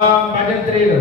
భజంత్రీలు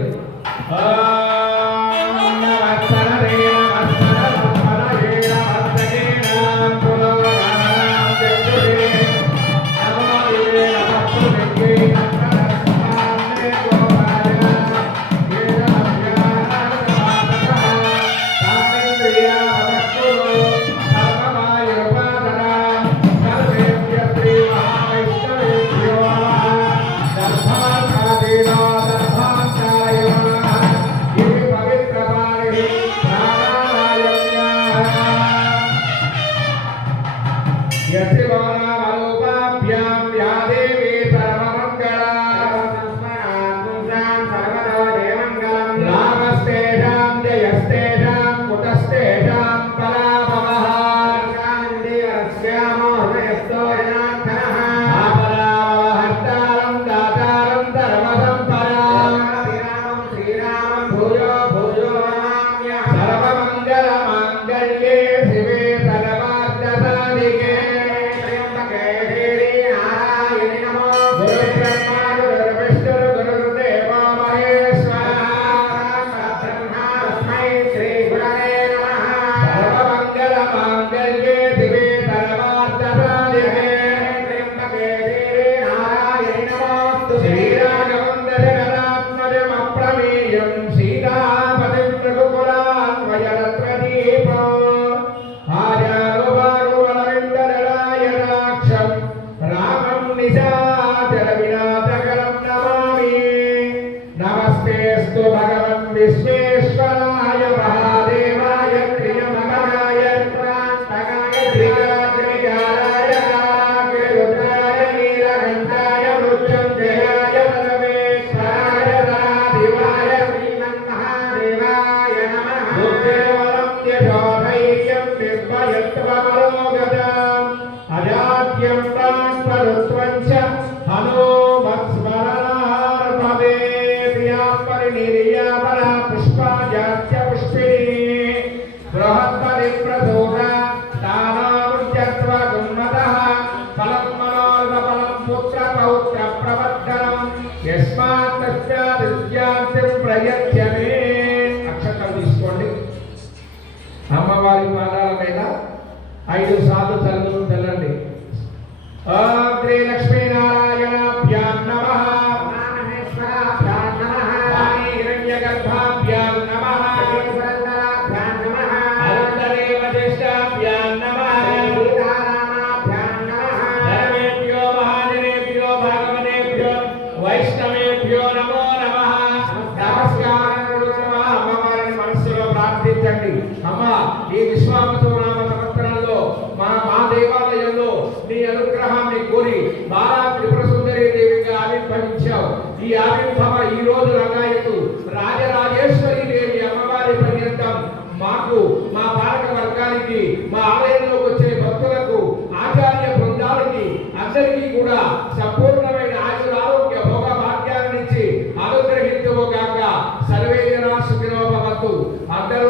విశ్వేశ్వరాయ మహాదేవాయ ప్రియమనాయ ప్రాంతకాయ శ్రీరాజాయ రుద్రాయ నీలకంఠాయ మృత్యుంజయాయ పరమేశ్వరాయ రాధివాయ శ్రీమన్మహాదేవాయ నమః దుర్దేవరం యశోధైర్యం నిర్భయత్వమరోగదాం అజాత్యం ప్రాస్పరుత్వం చ హనుమత్స్మరణార్పదే నిర్యాపర పుష్పాజాత్య పుష్పిణీ బృహత్పరి ప్రసూర తానాముజ్యత్వ గుమ్మతః ఫలం మనోర్వ ఫలం పుత్ర పౌత్ర ప్రవర్ధనం యస్మాత్ తస్మాత్ విద్యార్థిం ప్రయత్యమే. అక్షరం తీసుకోండి. అమ్మవారి పాదాల మీద 5 సార్లు చల్లును చల్లండి. శ్రీ లక్ష్మీనారాయణాభ్యాం నమః, మామహేశ్వరాభ్యాం నమః, హిరణ్యగర్భాభ్యాం నమః, పురంధరాభ్యాం నమః, అనంతదేవ జ్యేష్ఠాభ్యాం నమః, సీతారామాభ్యాం నమః, ధర్మేభ్యో మహాజనేభ్యో భాగవతేభ్యో వైష్ణవేభ్యో నమో నమః. నమస్కారం. అమ్మవారిని మనస్సులో ప్రార్థించండి. అమ్మ, ఈ విశ్వావసు నామ సంవత్సరంలో మా దేవాలయంలో నీ అనుగ్రహాన్ని కోరి బాలా త్రిపుర సుందరి దేవిగా ఆవిర్భవించావు. ఈ ఆవిర్భవ ఈ రోజు రంగాయకు రాజరాజేశ్వరి దేవి అమ్మవారి పర్యంతం మాకు, మా పాలక వర్గానికి, మా ఆలయంలోకి వచ్చే భక్తులకు, ఆచార్య బృందాలకి అందరికీ కూడా సంపూర్ణమైన ఆయురారోగ్య భోగ భాగ్యాన్నిచ్చి అనుగ్రహించుగాక. సర్వే జనా సుఖినో భవంతు. అందరూ